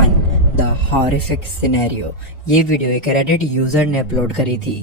1 the horrific scenario. ये video एक Reddit user ने अपलोड करी थी,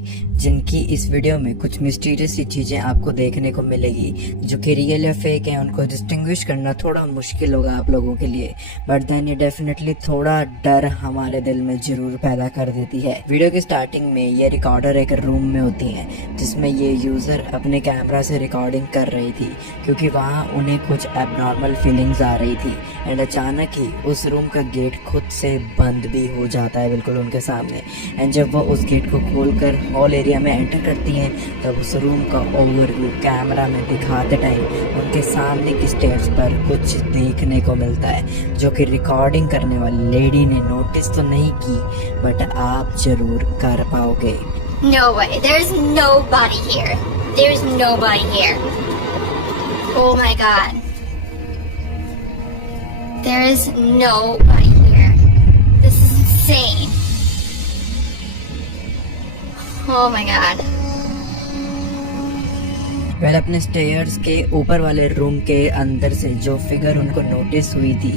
जिनकी इस वीडियो में कुछ मिस्टीरियस सी चीजें आपको देखने को मिलेगी जो कि रियल या फेक है। उनको डिस्टिंग्विश करना थोड़ा मुश्किल होगा आप लोगों के लिए, बट देन ये डेफिनेटली थोड़ा डर हमारे दिल में जरूर पैदा कर देती है। वीडियो की स्टार्टिंग में ये रिकॉर्डर एक रूम में होती है जिसमें ये यूजर अपने कैमरा से रिकॉर्डिंग कर रही थी, क्योंकि वहाँ उन्हें कुछ एबनॉर्मल फीलिंग्स आ रही थी। एंड अचानक ही उस रूम का गेट खुद से बंद भी हो जाता है बिल्कुल उनके सामने। एंड जब वो उस गेट को खोलकर हॉल एरिया में एंटर करती हैं, तब उस रूम का ओवरव्यू कैमरा में दिखाते टाइम उनके सामने की स्टेयर्स पर कुछ देखने को मिलता है, जो कि रिकॉर्डिंग करने वाली लेडी ने नोटिस तो नहीं की, बट आप जरूर कर पाओगे। No way. There's nobody here. There's nobody here. Oh my god. There is nobody here. This is insane. Oh my god. Well अपने स्टेयर्स के ऊपर वाले रूम के अंदर से जो फिगर उनको नोटिस हुई थी,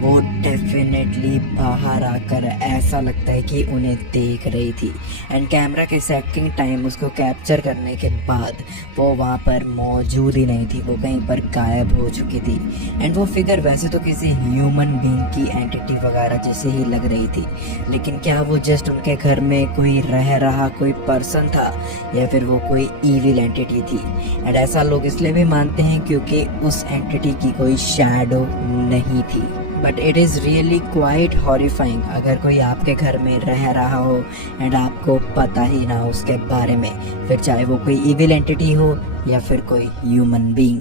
वो डेफिनेटली बाहर आकर ऐसा लगता है कि उन्हें देख रही थी। एंड कैमरा के सेकंड टाइम उसको कैप्चर करने के बाद वो वहाँ पर मौजूद ही नहीं थी, वो कहीं पर गायब हो चुकी थी। एंड वो फिगर वैसे तो किसी ह्यूमन बीइंग की एंटिटी वगैरह जैसे ही लग रही थी, लेकिन क्या वो जस्ट उनके घर में कोई रह रहा कोई पर्सन था, या फिर वो कोई ईविल एंटिटी थी। एंड ऐसा लोग इसलिए भी मानते हैं क्योंकि उस एंटिटी की कोई शैडो नहीं थी। But it is really quite horrifying अगर कोई आपके घर में रह रहा हो एंड आपको पता ही ना हो उसके बारे में, फिर चाहे वो कोई इविल एंटिटी हो या फिर कोई human being.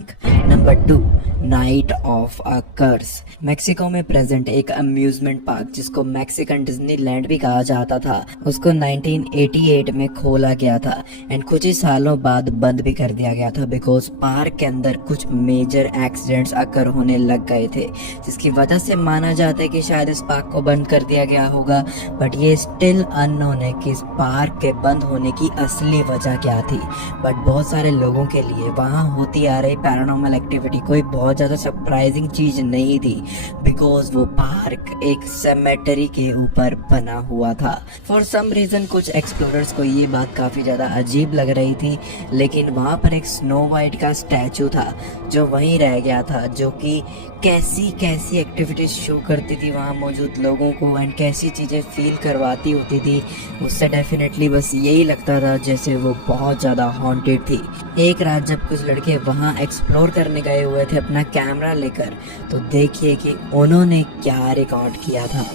Number 2, night of a curse. Mexico में प्रेजेंट एक अम्यूजमेंट पार्क जिसको मैक्सिकन डिज्नीलैंड भी कहा जाता था, उसको 1988 में खोला गया था एंड कुछ ही सालों बाद बंद भी कर दिया गया था, बिकॉज पार्क के अंदर कुछ मेजर एक्सीडेंट्स अकर होने लग गए थे, जिसकी वजह से माना जाता है कि शायद इस पार्क को बंद कर दिया गया होगा। बट ये स्टिल अननोन है कि इस पार्क के बंद होने की असली वजह क्या थी। बट बहुत सारे लोगों के लिए वहाँ होती आ रही पैरानॉर्मल एक्टिविटी कोई बहुत ज़्यादा सरप्राइजिंग चीज़ नहीं थी, बिकॉज वो पार्क एक सेमेटरी के ऊपर बना हुआ था। फॉर सम रीज़न कुछ एक्सप्लोरर्स को ये बात काफ़ी ज़्यादा अजीब लग रही थी, लेकिन वहाँ पर एक स्नो वाइट का स्टैचू था जो वहीं रह गया था, जो कि कैसी कैसी एक्टिविटीज शो करती थी वहाँ मौजूद लोगों को एंड कैसी चीज़ें फील करवाती होती थी। उससे डेफिनेटली बस यही लगता था जैसे वो बहुत ज़्यादा हॉन्टेड थी। एक रात जब कुछ लड़के वहाँ एक्सप्लोर करने गए हुए थे अपना कैमरा लेकर, तो देखिए कि उन्होंने क्या रिकॉर्ड किया था।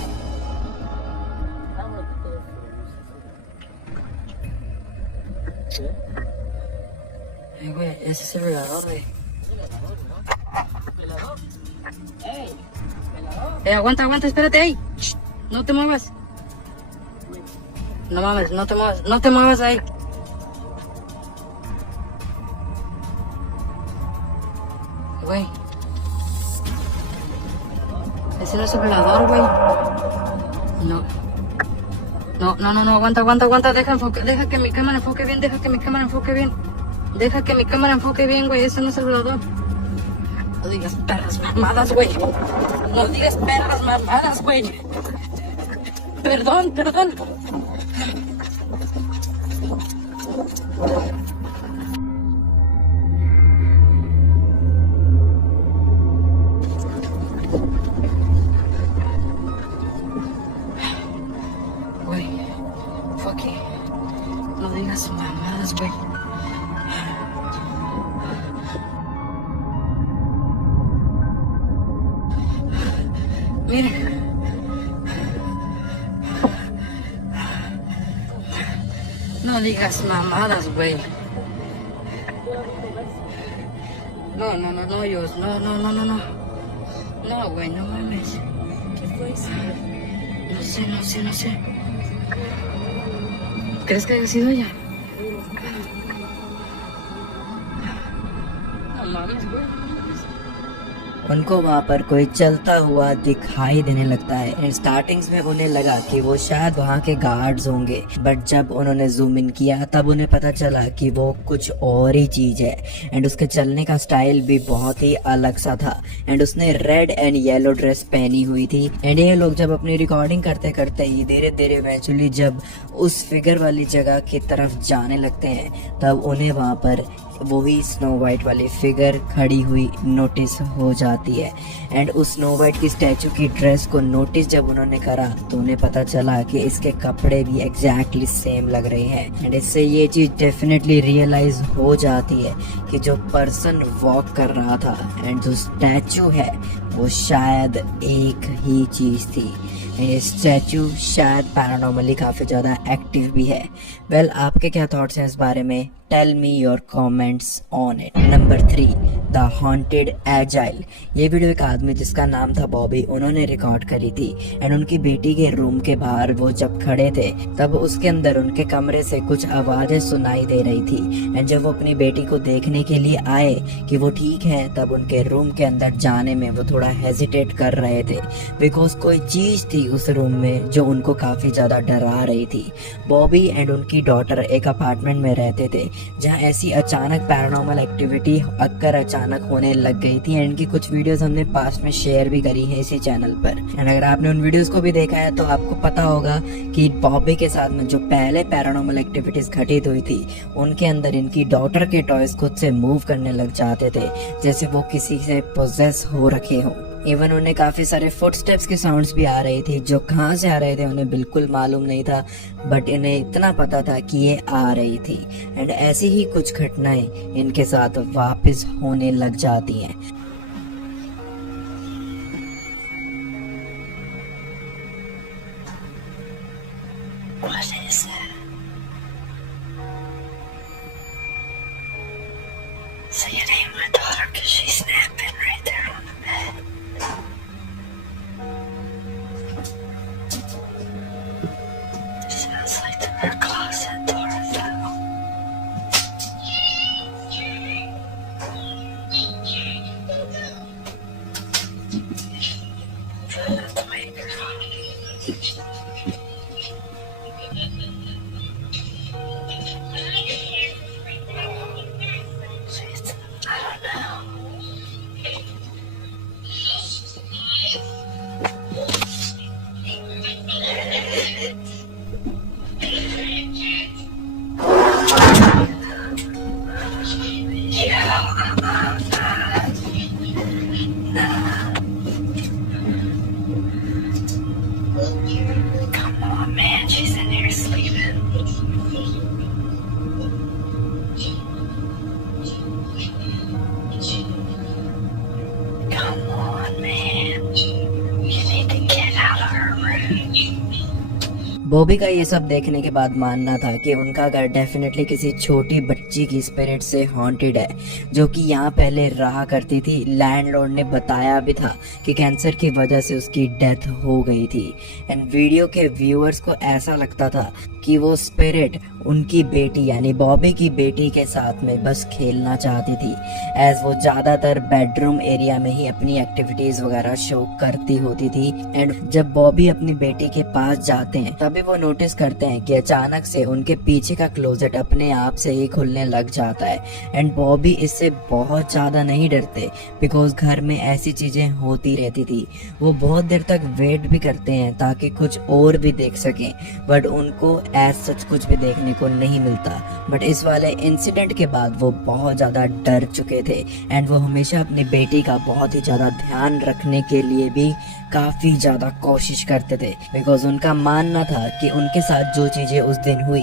Aguanta, aguanta, espérate ahí. No te muevas. No mames, no te muevas, no te muevas ahí. Güey. Ese no es el velador, güey. No. No, aguanta, aguanta, aguanta. Deja que mi cámara enfoque bien, deja que mi cámara enfoque bien. Deja que mi cámara enfoque bien, güey. Ese no es el velador. No digas perras mamadas, güey. No digas perras mamadas, güey. Perdón. Güey, fuck it. No digas mamadas, güey. Mire. No digas mamadas, güey. No, Dios. No. No, güey, no mames. ¿Qué fue eso? No sé. ¿Crees que haya sido ella? No mames, güey. उनको वहाँ पर कोई चलता हुआ दिखाई देने लगता है। एंड स्टार्टिंग्स में उन्हें लगा कि वो शायद वहाँ के गार्ड्स होंगे, बट जब उन्होंने जूम इन किया तब उन्हें पता चला कि वो कुछ और ही चीज है। एंड उसके चलने का स्टाइल भी बहुत ही अलग सा था। एंड उसने रेड एंड येलो ड्रेस पहनी हुई थी। एंड ये लोग जब अपनी रिकॉर्डिंग करते करते ही धीरे धीरे इवेंचुअली जब उस फिगर वाली जगह की तरफ जाने लगते हैं तब उन्हें वहाँ पर वही स्नो वाइट वाली फिगर खड़ी हुई नोटिस हो जाती है। एंड उस स्नो वाइट की स्टैचू की ड्रेस को नोटिस जब उन्होंने करा तो उन्हें पता चला कि इसके कपड़े भी एग्जैक्टली सेम लग रहे हैं। एंड इससे ये चीज डेफिनेटली रियलाइज हो जाती है कि जो पर्सन वॉक कर रहा था एंड जो स्टैचू है वो शायद एक ही चीज थी। ये स्टैचू शायद पैरानॉर्मली काफ़ी ज़्यादा एक्टिव भी है। वेल, आपके क्या थॉट्स हैं इस बारे में? Tell me your comments on it. Number 3, the haunted agile. ये वीडियो एक आदमी जिसका नाम था बॉबी, उन्होंने रिकॉर्ड करी थी। एंड उनकी बेटी के रूम के बाहर वो जब खड़े थे तब उसके अंदर उनके कमरे से कुछ आवाज़ें सुनाई दे रही थी। एंड जब वो अपनी बेटी को देखने के लिए आए कि वो ठीक है, तब उनके रूम के अंदर जाने में वो थोड़ा हेजिटेट कर रहे थे बिकॉज कोई चीज़ थी उस रूम में जो उनको काफ़ी ज़्यादा डरा रही थी। बॉबी एंड उनकी डॉटर एक अपार्टमेंट में रहते थे जहाँ ऐसी अचानक पैरानॉर्मल एक्टिविटी अक्सर अचानक होने लग गई थी। एंड की कुछ वीडियोस हमने पास्ट में शेयर भी करी है इसी चैनल पर। एंड अगर आपने उन वीडियोस को भी देखा है तो आपको पता होगा कि बॉबी के साथ में जो पहले पैरानॉर्मल एक्टिविटीज घटित हुई थी उनके अंदर इनकी डॉटर के टॉयज खुद से मूव करने लग जाते थे जैसे वो किसी से पोजेस हो रखे हों। इवन उन्हें काफ़ी सारे फुटस्टेप्स के साउंड्स भी आ रही थी जो कहाँ से आ रहे थे उन्हें बिल्कुल मालूम नहीं था, बट इन्हें इतना पता था कि ये आ रही थी। एंड ऐसी ही कुछ घटनाएं इनके साथ वापस होने लग जाती हैं। So you named my daughter because she's snapping right there on the bed. Sounds like her closet door fell. Trying to wake her up. Come on, man, she's in here sleeping. Come on, man. You need to get out of her room. Bobby का ये सब देखने के बाद मानना था कि उनका घर डेफिनेटली किसी छोटी बच्ची की स्पिरिट से हॉन्टेड है जो कि यहाँ पहले रहा करती थी। लैंडलॉर्ड ने बताया भी था कि कैंसर की वजह से उसकी डेथ हो गई थी। एंड वीडियो के व्यूअर्स को ऐसा लगता था कि वो स्पिरिट उनकी बेटी यानी बॉबी की बेटी के साथ में बस खेलना चाहती थी, एज वो ज़्यादातर बेडरूम एरिया में ही अपनी एक्टिविटीज़ वगैरह शो करती होती थी। एंड जब बॉबी अपनी बेटी के पास जाते हैं तभी वो नोटिस करते हैं कि अचानक से उनके पीछे का क्लोजेट अपने आप से ही खुलने लग जाता है। एंड बॉबी इससे बहुत ज़्यादा नहीं डरते बिकॉज घर में ऐसी चीज़ें होती रहती थी। वो बहुत देर तक वेट भी करते हैं ताकि कुछ और भी देख सकें, बट उनको एज सच कुछ भी देखने को नहीं मिलता। बट इस वाले इंसिडेंट के बाद वो बहुत ज़्यादा डर चुके थे एंड वो हमेशा अपनी बेटी का बहुत ही ज़्यादा ध्यान रखने के लिए भी काफ़ी ज़्यादा कोशिश करते थे बिकॉज उनका मानना था कि उनके साथ जो चीज़ें उस दिन हुई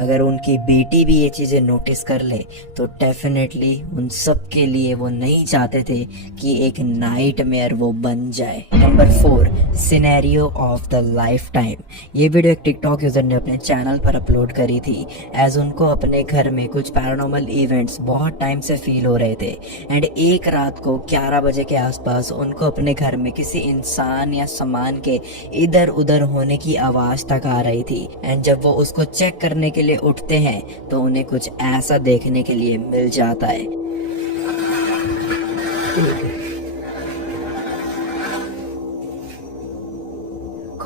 अगर उनकी बेटी भी ये चीज़ें नोटिस कर ले तो डेफिनेटली उन सब के लिए वो नहीं चाहते थे कि एक नाइटमेयर वो बन जाए। Number 4, scenario of the life time. ये वीडियो एक टिकटॉक यूजर ने अपने चैनल पर अपलोड करी थी एज उनको अपने घर में कुछ पैरानॉर्मल इवेंट्स बहुत टाइम से फील हो रहे थे। एंड एक रात को 11 बजे के आसपास उनको अपने घर में किसी इंसान या सामान के इधर उधर होने की आवाज तक आ रही थी। एंड जब वो उसको चेक करने के लिए उठते हैं तो उन्हें कुछ ऐसा देखने के लिए मिल जाता है।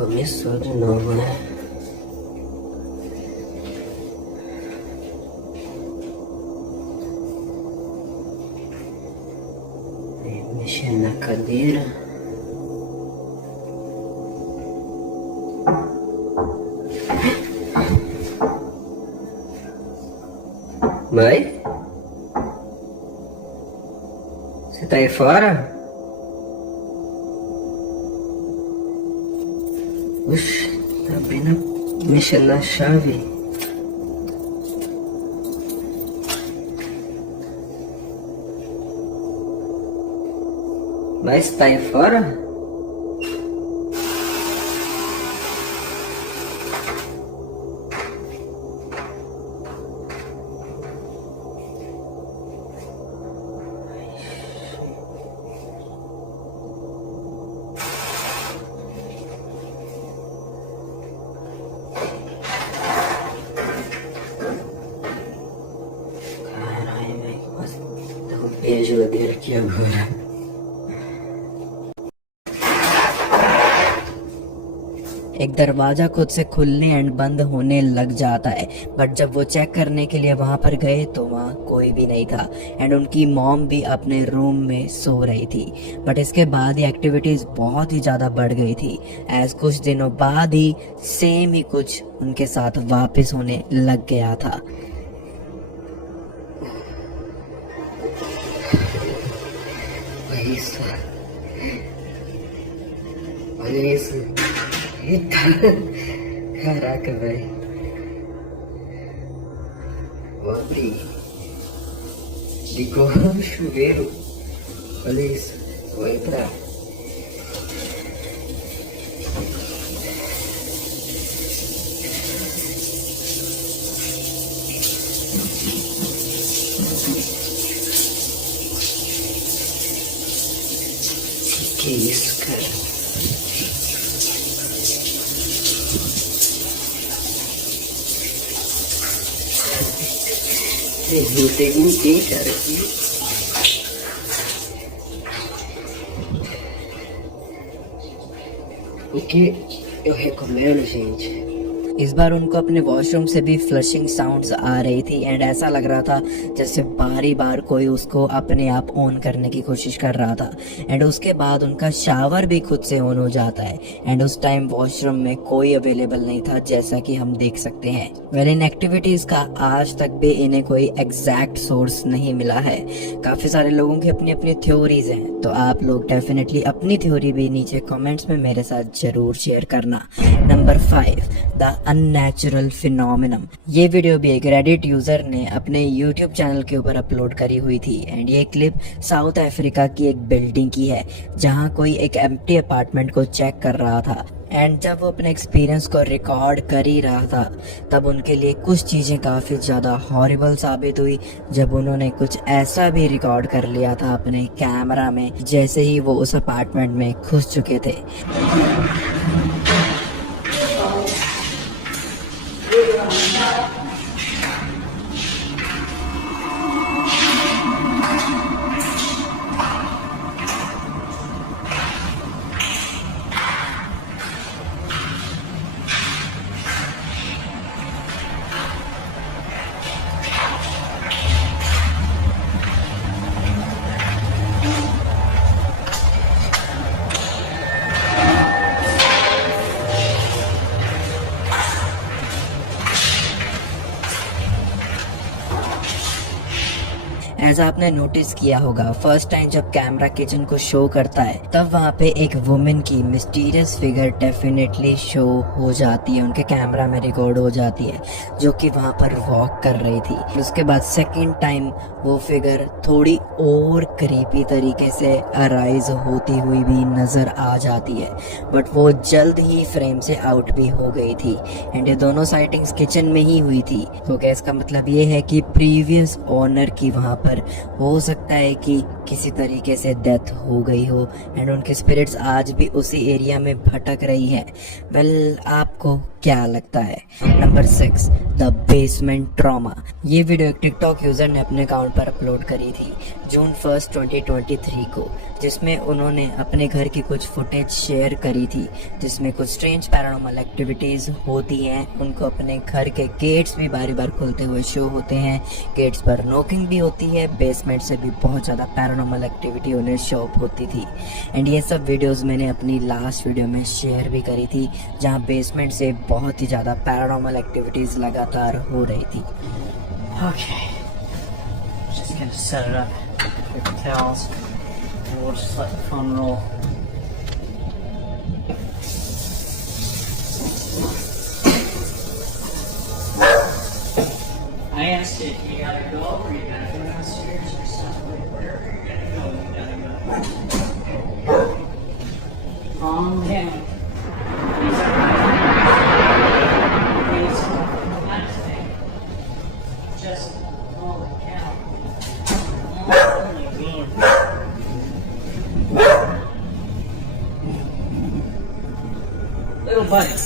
começo de novo, né? Mexendo na cadeira. Mãe? Você tá aí fora? Oxe, tá abrindo, mexendo na chave. Mas tá aí fora? Caralho, velho, quase derrubei a geladeira aqui agora. एक दरवाजा खुद से खुलने एंड बंद होने लग जाता है, बट जब वो चेक करने के लिए वहां पर गए तो वहां कोई भी नहीं था एंड उनकी मॉम भी अपने रूम में सो रही थी। बट इसके बाद ये एक्टिविटीज बहुत ही ज़्यादा बढ़ गई थी, एज कुछ दिनों बाद ही सेम ही कुछ उनके साथ वापस होने लग गया था। Caraca, velho. Vou abrir. Ligou o chuveiro. Olha isso. Vou entrar. Que isso, cara? Não tem ninguém, cara, aqui. O que eu recomendo, gente, इस बार उनको अपने वॉशरूम से भी फ्लशिंग साउंड्स आ रही थी एंड ऐसा लग रहा था जैसे बारी बार कोई उसको अपने आप ऑन करने की कोशिश कर रहा था। एंड उसके बाद उनका शावर भी खुद से ऑन हो जाता है एंड उस टाइम वॉशरूम में कोई अवेलेबल नहीं था, जैसा कि हम देख सकते हैं। वेल, इन एक्टिविटीज का आज तक भी इन्हें कोई एग्जैक्ट सोर्स नहीं मिला है। काफी सारे लोगों की अपनी अपनी थ्योरीज हैं, तो आप लोग डेफिनेटली अपनी थ्योरी भी नीचे कमेंट्स में मेरे साथ जरूर शेयर करना। Number 5, the unnatural phenomenon. ये वीडियो भी एक रेडिट यूजर ने अपने यूट्यूब चैनल के ऊपर अपलोड करी हुई थी एंड ये क्लिप साउथ अफ्रीका की एक बिल्डिंग की है, जहां कोई एक एम्प्टी अपार्टमेंट को चेक कर रहा था एंड जब वो अपने एक्सपीरियंस को रिकॉर्ड कर ही रहा था तब उनके लिए कुछ चीजें काफी ज्यादा हॉरिबल साबित हुई, जब उन्होंने कुछ ऐसा भी रिकॉर्ड कर लिया था अपने कैमरा में जैसे ही वो उस अपार्टमेंट में घुस चुके थे। ऐसा आपने नोटिस किया होगा, फर्स्ट टाइम जब कैमरा किचन को शो करता है तब वहाँ पे एक वुमेन की मिस्टीरियस फिगर डेफिनेटली शो हो जाती है, उनके कैमरा में रिकॉर्ड हो जाती है, जो कि वहाँ पर वॉक कर रही थी। उसके बाद सेकंड टाइम वो फिगर थोड़ी और क्रीपी तरीके से अराइज होती हुई भी नजर आ जाती है, बट वो जल्द ही फ्रेम से आउट भी हो गई थी एंड ये दोनों साइटिंग्स किचन में ही हुई थी। तो क्या इसका मतलब ये है कि प्रीवियस ओनर की वहाँ पर हो सकता है कि किसी तरीके से डेथ हो गई हो एंड उनके स्पिरिट्स आज भी उसी एरिया में भटक रही हैं। वेल, आपको क्या लगता है? Number 6, the basement trauma. ये वीडियो एक टिकटॉक यूजर ने अपने अकाउंट पर अपलोड करी थी जून 1, 2023 को, जिसमें उन्होंने अपने घर की कुछ फुटेज शेयर करी थी जिसमें कुछ स्ट्रेंज पैरानॉर्मल एक्टिविटीज होती हैं। उनको अपने घर के गेट्स भी बारी बार खुलते हुए शो होते हैं, गेट्स पर नॉकिंग भी होती है, बेसमेंट से भी बहुत ज़्यादा पैरानॉर्मल एक्टिविटी उन्हें शो होती थी। एंड ये सब वीडियोस मैंने अपनी लास्ट वीडियो में शेयर भी करी थी जहां बेसमेंट से बहुत ही ज़्यादा पैरानॉर्मल एक्टिविटीज़ लगातार हो रही थी। Okay. Just gonna set it up with the towels. And we'll just let the phone roll. I asked if you gotta go or you gotta go downstairs or something. Wherever you gotta go, you gotta go. Calm down. Please. Please. Just holy cow. Oh my god. Little buddy.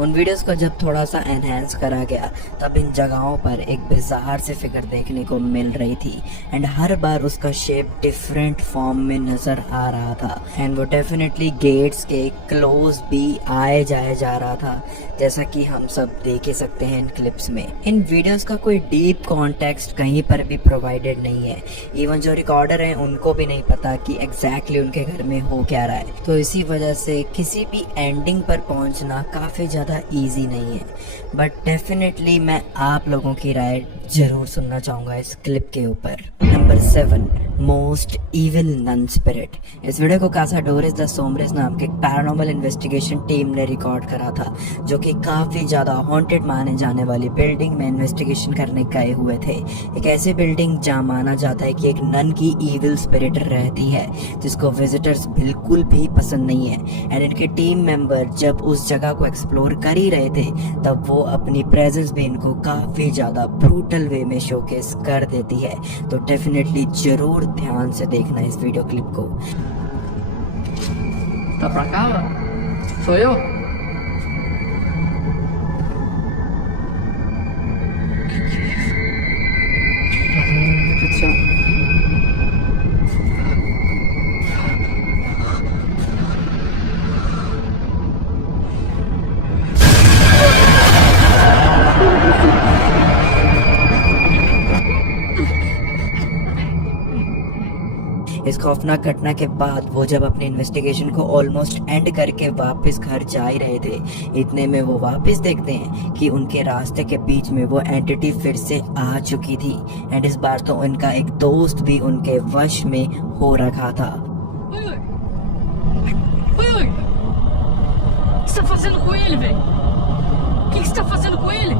उन videos को जब थोड़ा सा enhance करा गया तब इन जगहों पर एक बिजार से फिगर देखने को मिल रही थी एंड हर बार उसका शेप डिफरेंट फॉर्म में नजर आ रहा था एंड वो डेफिनेटली गेट्स के क्लोज भी आए जाए जा रहा था, जैसा कि हम सब देख ही सकते हैं इन क्लिप्स में। इन वीडियोस का कोई डीप कॉन्टेक्स्ट कहीं पर भी प्रोवाइडेड नहीं है, इवन जो रिकॉर्डर हैं उनको भी नहीं पता कि एग्जैक्टली उनके घर में हो क्या रहा है। तो इसी वजह से किसी भी एंडिंग पर पहुंचना काफी ज्यादा इजी नहीं है, बट डेफिनेटली मैं आप लोगों की राय जरूर सुनना चाहूंगा इस क्लिप के ऊपर। Number 7, most evil nun spirit. इस वीडियो को कासाडोरेस द सोमरेस नाम के पैरानॉर्मल इन्वेस्टिगेशन टीम ने रिकॉर्ड करा था, जो कि काफी ज्यादा हॉन्टेड माने जाने वाली बिल्डिंग में इन्वेस्टिगेशन करने गए हुए थे। एक ऐसी बिल्डिंग जहां माना जाता है कि एक नन की इविल स्पिरिट रहती है जिसको विजिटर्स बिल्कुल भी पसंद नहीं है एंड इनके टीम मेंबर जब उस जगह को एक्सप्लोर कर ही रहे थे तब वो अपनी प्रेजेंस भी इनको काफी ज्यादा ब्रूटल वे में शोकेस कर देती है। तो डेफिनेटली जरूर ध्यान से देखना इस वीडियो क्लिप को। Está pra cá? Sou eu? इस खौफनाक घटना के बाद वो जब अपने इन्वेस्टिगेशन को ऑलमोस्ट एंड करके वापस घर जा ही रहे थे, इतने में वो वापस देखते हैं कि उनके रास्ते के बीच में वो एंटिटी फिर से आ चुकी थी एंड इस बार तो उनका एक दोस्त भी उनके वश में हो रखा था। Oi, oi! O que você tá fazendo com ele, velho? O que você tá fazendo com ele?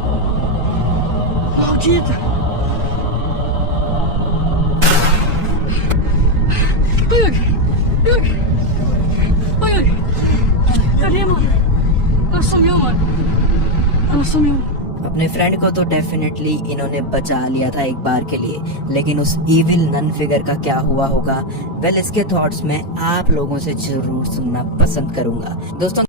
Maldita! Oi! Cadê, mano? Ela sumiu, mano. Ela sumiu. अपने फ्रेंड को तो डेफिनेटली इन्होंने बचा लिया था एक बार के लिए, लेकिन उस इविल नन फिगर का क्या हुआ होगा? वेल, इसके थॉट्स मैं आप लोगों से जरूर सुनना पसंद करूंगा। दोस्तों